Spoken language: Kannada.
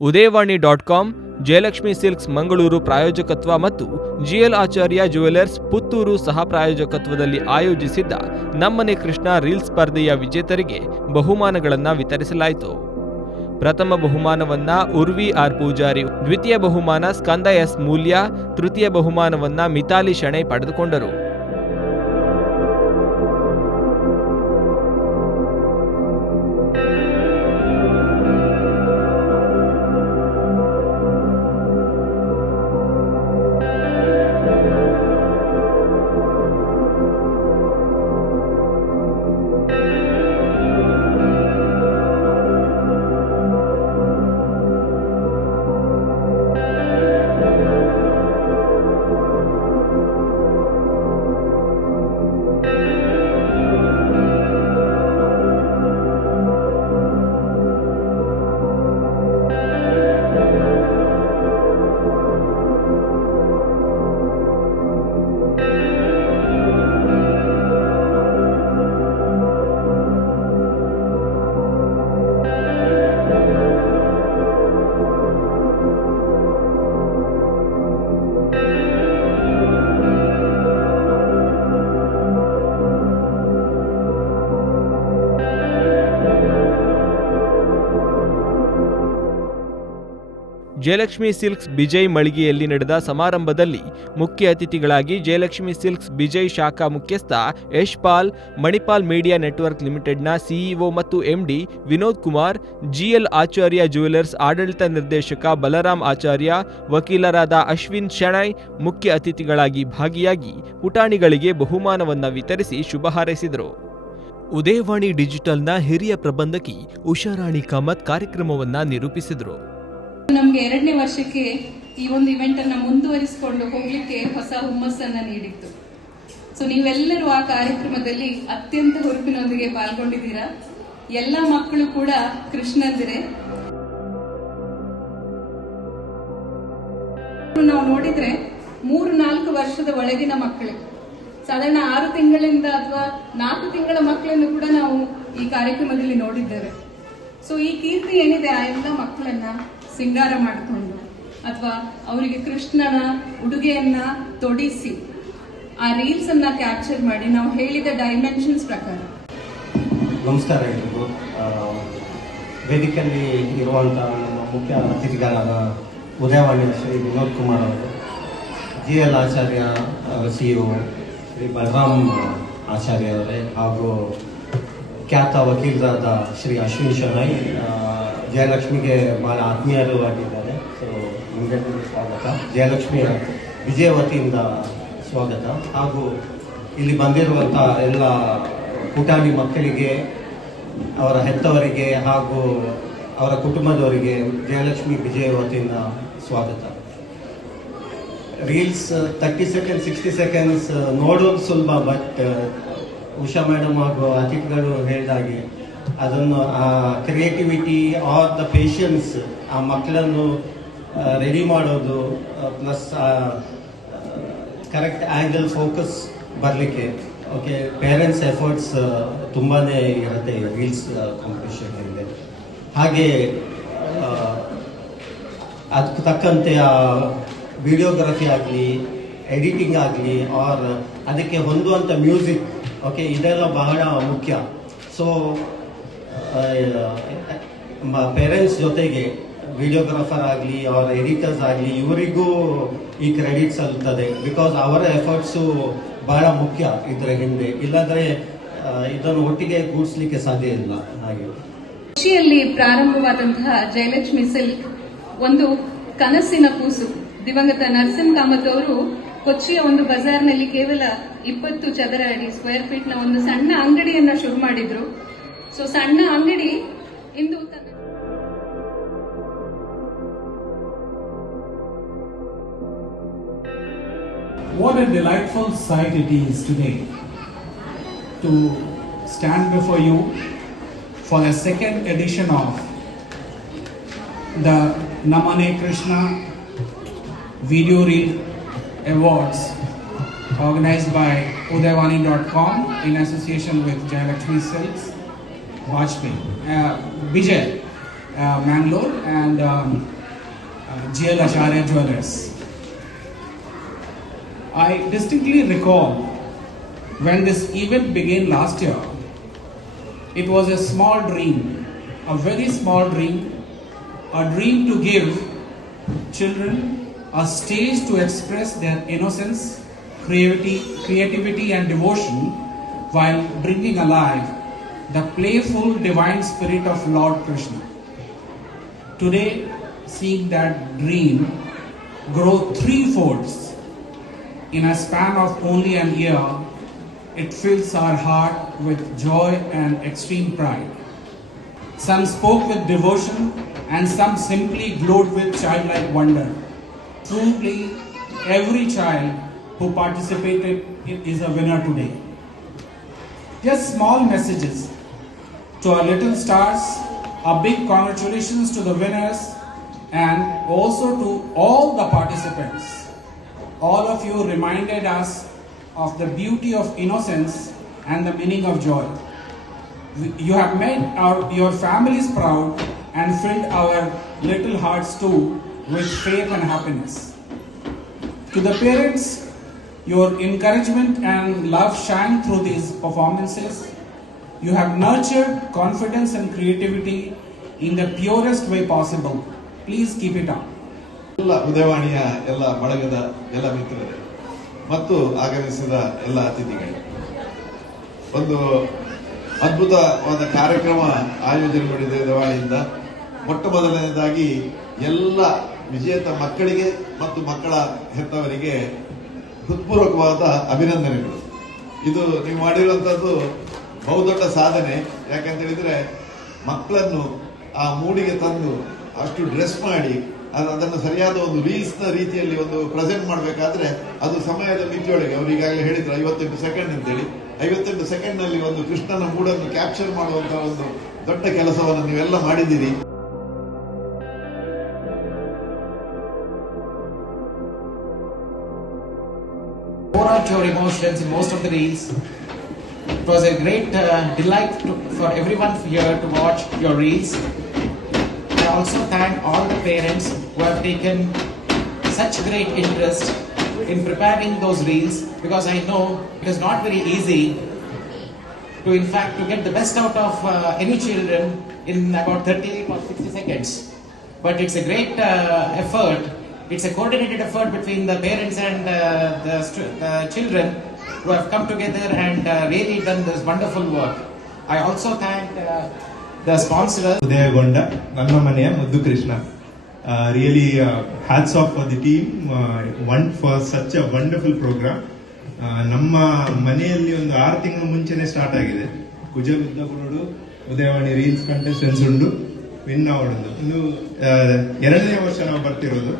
Udayavani dot com, Jayalakshmi silks Mangaluru ಪ್ರಾಯೋಜಕತ್ವ ಮತ್ತು ಜಿಎಲ್ ಆಚಾರ್ಯ ಜುವೆಲ್ಲರ್ಸ್ ಪುತ್ತೂರು ಸಹ ಪ್ರಾಯೋಜಕತ್ವದಲ್ಲಿ ಆಯೋಜಿಸಿದ್ದ ನಮ್ಮನೆ ಕೃಷ್ಣ ರೀಲ್ ಸ್ಪರ್ಧೆಯ ವಿಜೇತರಿಗೆ ಬಹುಮಾನಗಳನ್ನು ವಿತರಿಸಲಾಯಿತು. ಪ್ರಥಮ ಬಹುಮಾನವನ್ನ ಉರ್ವಿ ಆರ್ ಪೂಜಾರಿ, ದ್ವಿತೀಯ ಬಹುಮಾನ ಸ್ಕಂದ ಎಸ್ ಮೂಲ್ಯ, ತೃತೀಯ ಬಹುಮಾನವನ್ನ ಮಿತಾಲಿ ಶೆಣೈ ಪಡೆದುಕೊಂಡರು. ಜಯಲಕ್ಷ್ಮಿ ಸಿಲ್ಕ್ಸ್ ಬಿಜಯ್ ಮಳಿಗೆಯಲ್ಲಿ ನಡೆದ ಸಮಾರಂಭದಲ್ಲಿ ಮುಖ್ಯ ಅತಿಥಿಗಳಾಗಿ ಜಯಲಕ್ಷ್ಮಿ ಸಿಲ್ಕ್ಸ್ ಬಿಜಯ್ ಶಾಖಾ ಮುಖ್ಯಸ್ಥ ಯಶ್ಪಾಲ್, ಮಣಿಪಾಲ್ ಮೀಡಿಯಾ ನೆಟ್ವರ್ಕ್ ಲಿಮಿಟೆಡ್ನ ಸಿಇಒ ಮತ್ತು MD Vinod Kumar, GL Acharya jewellers ಆಡಳಿತ ನಿರ್ದೇಶಕ ಬಲರಾಮ್ ಆಚಾರ್ಯ, ವಕೀಲರಾದ ಅಶ್ವಿನ್ ಶೆಣೈ ಮುಖ್ಯ ಅತಿಥಿಗಳಾಗಿ ಭಾಗಿಯಾಗಿ ಪುಟಾಣಿಗಳಿಗೆ ಬಹುಮಾನವನ್ನು ವಿತರಿಸಿ ಶುಭ ಹಾರೈಸಿದರು. ಉದಯವಾಣಿ ಡಿಜಿಟಲ್ನ ಹಿರಿಯ ಪ್ರಬಂಧಕಿ ಉಷಾರಾಣಿ ಕಾಮತ್ ಕಾರ್ಯಕ್ರಮವನ್ನು ನಿರೂಪಿಸಿದರು. ನಮ್ಗೆ ಎರಡನೇ ವರ್ಷಕ್ಕೆ ಈ ಒಂದು ಇವೆಂಟ್ ಅನ್ನ ಮುಂದುವರಿಸಿಕೊಂಡು ಹೋಗ್ಲಿಕ್ಕೆ ಹೊಸ ಹುಮ್ಮಸ್ಸನ್ನ ನೀಡಿತ್ತು. ಸೊ ನೀವೆಲ್ಲರೂ ಆ ಕಾರ್ಯಕ್ರಮದಲ್ಲಿ ಅತ್ಯಂತ ಹುರುಪಿನೊಂದಿಗೆ ಪಾಲ್ಗೊಂಡಿದ್ದೀರಾ? ಎಲ್ಲ ಮಕ್ಕಳು ಕೂಡ ಕೃಷ್ಣಂದಿರೆ. ನಾವು ನೋಡಿದ್ರೆ ಮೂರು ನಾಲ್ಕು ವರ್ಷದ ಒಳಗಿನ ಮಕ್ಕಳು. ಸಾಧಾರಣ ಆರು ತಿಂಗಳಿಂದ ಅಥವಾ ನಾಲ್ಕು ತಿಂಗಳ ಮಕ್ಕಳನ್ನು ಕೂಡ ನಾವು ಈ ಕಾರ್ಯಕ್ರಮದಲ್ಲಿ ನೋಡಿದ್ದೇವೆ. ಸೊ ಈ ಕೀರ್ತಿ ಏನಿದೆ ಆ ಎಲ್ಲ ಮಕ್ಕಳನ್ನ? ಸಿಂಗಾರ ಮಾಡಿಕೊಂಡು ಅಥವಾ ಅವರಿಗೆ ಕೃಷ್ಣನ ಉಡುಗೆಯನ್ನ ತೊಡಿಸಿ ಆ ರೀಲ್ಸ್ ಅನ್ನ ಕ್ಯಾಪ್ಚರ್ ಮಾಡಿ ನಾವು ಹೇಳಿದ ಡೈಮೆನ್ಷನ್ಸ್ ಪ್ರಕಾರ. ನಮಸ್ಕಾರ ಎಲ್ರಿಗೂ. ವೇದಿಕೆಯಲ್ಲಿ ಇರುವಂತಹ ನಮ್ಮ ಮುಖ್ಯ ಅತಿಥಿಗಳಾದ ಉದಯವಾಣಿ ಶ್ರೀ ವಿನೋದ್ ಕುಮಾರ್ ಅವರು G L Acharya CEO Shri Balaram Acharya ಅವರೇ ಹಾಗೂ ಖ್ಯಾತ ವಕೀಲರಾದ ಶ್ರೀ ಅಶ್ವಿನ್ ಶರೈ ಆ, ಜಯಲಕ್ಷ್ಮಿಗೆ ಭಾಳ ಆತ್ಮೀಯರು ಆಗಿದ್ದಾರೆ ಸೊ ನಿಮಗೆಲ್ಲರಿಗೂ ಸ್ವಾಗತ. ಜಯಲಕ್ಷ್ಮಿಯ ವಿಜಯವತಿಯಿಂದ ಸ್ವಾಗತ. ಹಾಗೂ ಇಲ್ಲಿ ಬಂದಿರುವಂಥ ಎಲ್ಲ ಪುಟಾಣಿ ಮಕ್ಕಳಿಗೆ, ಅವರ ಹೆತ್ತವರಿಗೆ ಹಾಗೂ ಅವರ ಕುಟುಂಬದವರಿಗೆ ಜಯಲಕ್ಷ್ಮಿ ವಿಜಯವತಿಯಿಂದ ಸ್ವಾಗತ. Reels thirty second, sixty seconds ನೋಡೋದು ಸುಲಭ, ಬಟ್, ಉಷಾ ಮೇಡಮ್ ಹಾಗೂ ಅತಿಥಿಗಳು ಹೇಳಿದಾಗೆ ಅದನ್ನು, ಆ ಕ್ರಿಯೇಟಿವಿಟಿ ಆರ್ ದ ಪೇಷನ್ಸ್ ಆ ಮಕ್ಕಳನ್ನು ರೆಡಿ ಮಾಡೋದು ಪ್ಲಸ್ ಕರೆಕ್ಟ್ ಆ್ಯಂಗಲ್ ಫೋಕಸ್ ಬರಲಿಕ್ಕೆ ಓಕೆ ಪೇರೆಂಟ್ಸ್ ಎಫರ್ಟ್ಸ್ ತುಂಬಾನೇ ಇರುತ್ತೆ ರೀಲ್ಸ್ ಕಾಂಪಿಟೇಷನ್ ಇದೆ ಹಾಗೆ ಅದಕ್ಕೆ ತಕ್ಕಂತೆ, ಆ ವಿಡಿಯೋಗ್ರಫಿ ಆಗಲಿ ಎಡಿಟಿಂಗ್ ಆಗಲಿ ಆರ್ ಅದಕ್ಕೆ ಹೊಂದುವಂಥ ಮ್ಯೂಸಿಕ್ ಓಕೆ ಇದೆಲ್ಲ ಬಹಳ ಮುಖ್ಯ. ಸೊ ಪೇರೆಂಟ್ಸ್ ಜೊತೆಗೆ ವಿಡಿಯೋಗ್ರಾಫರ್ ಆಗಲಿ ಅವರ ಎಡಿಟರ್ಸ್ ಆಗಲಿ ಇವರಿಗೂ ಈ ಕ್ರೆಡಿಟ್ ಸಲ್ಲುತ್ತದೆ ಬಿಕಾಸ್ ಅವರ ಎಫರ್ಟ್ಸು ಬಹಳ ಮುಖ್ಯ ಇದರ ಹಿಂದೆ. ಇಲ್ಲಾಂದ್ರೆ ಇದನ್ನು ಒಟ್ಟಿಗೆ ಕೂಡಿಸ್ಲಿಕ್ಕೆ ಸಾಧ್ಯ ಇಲ್ಲ. ಹಾಗೆ. ಕೃಷಿಯಲ್ಲಿ ಪ್ರಾರಂಭವಾದಂತಹ ಜಯಲಕ್ಷ್ಮಿ ಸಿಲ್ಕ್ ಒಂದು ಕನಸಿನ ಕೂಸು. ದಿವಂಗತ ನರಸಿಂಹ ಕಾಮತ್ ಅವರು ಕೊಚ್ಚಿಯ ಒಂದು ಬಜಾರ್ನಲ್ಲಿ ಕೇವಲ ಇಪ್ಪತ್ತು ಚದರ ಅಡಿ ಸ್ಕ್ವೇರ್ ಫೀಟ್ನ ಒಂದು ಸಣ್ಣ ಅಂಗಡಿಯನ್ನ ಶುರು ಮಾಡಿದ್ರು. ಸೊ ಸಣ್ಣ ಅಂಗಡಿ ಇಂದು ತನ್ನ What a delightful sight it is today to stand before you for the second edition of the Namane Krishna Video Reel Awards organized by Udayvani.com in association with Jayalakshmi Silks, Vajpayee, uh, Vijay. uh, Mangalore and um, uh, GL Acharya Jewelers. I distinctly recall when this event began last year, it was a small dream, a very small dream, a dream to give children a stage to express their innocence, creativity, creativity and devotion while bringing alive the playful divine spirit of Lord Krishna. Today, seeing that dream grow threefolds in a span of only an year, it fills our heart with joy and extreme pride. Some spoke with devotion and some simply glowed with childlike wonder. Truly, every child who participated is a winner today. Just small messages to our little stars, a big congratulations to the winners and also to all the participants. All of you reminded us of the beauty of innocence and the meaning of joy. You have made our, your families proud and filled our little hearts too with faith and happiness. To the parents, your encouragement and love shine through these performances. You have nurtured confidence and creativity in the purest way possible. Please keep it up. ಎಲ್ಲ ಉದಯವಾಣಿಯ ಎಲ್ಲ ಬಳಗದ ಎಲ್ಲ ಮಿತ್ರರೇ, ಮತ್ತು ಆಗಮಿಸಿದ ಎಲ್ಲ ಅತಿಥಿಗಳೇ, ಒಂದು ಅದ್ಭುತವಾದ ಕಾರ್ಯಕ್ರಮ ಆಯೋಜನೆ ಮಾಡಿದೆ ಉದಯವಾಣಿಯಿಂದ ಮೊಟ್ಟ ಮೊದಲನೇದಾಗಿ ಎಲ್ಲ ವಿಜೇತ ಮಕ್ಕಳಿಗೆ ಮತ್ತು ಮಕ್ಕಳ ಹೆತ್ತವರಿಗೆ ಹೃತ್ಪೂರ್ವಕವಾದ ಅಭಿನಂದನೆಗಳು ಇದು ನೀವು ಮಾಡಿರುವಂಥದ್ದು ಬಹುದೊಡ್ಡ ಸಾಧನೆ. ಯಾಕಂತ ಹೇಳಿದ್ರೆ ಮಕ್ಕಳನ್ನು ಆ ಮೂಡಿಗೆ ತಂದು ಅಷ್ಟು ಡ್ರೆಸ್ ಮಾಡಿ, ಅದು- ಅದನ್ನು ಸರಿಯಾದ ಒಂದು ರೀಲ್ಸ್ನ ರೀತಿಯಲ್ಲಿ ಒಂದು ಪ್ರೆಸೆಂಟ್ ಮಾಡಬೇಕಾದ್ರೆ ಅದು ಸಮಯದ ಮಿತಿಯೊಳಗೆ. ಅವ್ರು ಈಗಾಗಲೇ ಹೇಳಿದ್ರು ಐವತ್ತೆಂಟು ಸೆಕೆಂಡ್ ಅಂತೇಳಿ. ಐವತ್ತೆಂಟು ಸೆಕೆಂಡ್ನಲ್ಲಿ ಒಂದು ಕೃಷ್ಣನ ಮೂಡನ್ನು ಕ್ಯಾಪ್ಚರ್ ಮಾಡುವಂತಹ ಒಂದು ದೊಡ್ಡ ಕೆಲಸವನ್ನು ನೀವೆಲ್ಲ ಮಾಡಿದ್ದೀರಿ. Pour out your emotions most of the reels. It was a great uh, delight to, for everyone here to watch your reels. I also thank all the parents who have taken such great interest in preparing those reels because I know it is not very easy to in fact to get the best out of uh, any children in about 38 or 60 seconds but it's a great uh, effort it's a coordinated effort between the parents and uh, the, the children who have come together and uh, really done this wonderful work. I also thank uh, the sponsors ಉದಯಗೊಂಡ ನನ್ನ ಮನೆಯ ಮುದ್ದು Krishna really hats off for the team one for such a wonderful program ನಮ್ಮ ಮನೆಯಲ್ಲಿ ಒಂದು ಆರು ತಿಂಗಳ ಮುಂಚೆನೆ ಸ್ಟಾರ್ಟ್ ಆಗಿದೆ. ಕುಜ ಬುದ್ಧಗುರುಡು ಉದಯವಾಣಿ ರೀಲ್ಸ್ ಕಂಟೆಸ್ಟೆನ್ಸ್ ಉಂಡು ವಿನ್ ಆವಡುದು ಇನ್ನು ಎರಡನೇ ವರ್ಷ ನಾವು ಬರ್ತಿರೋದು.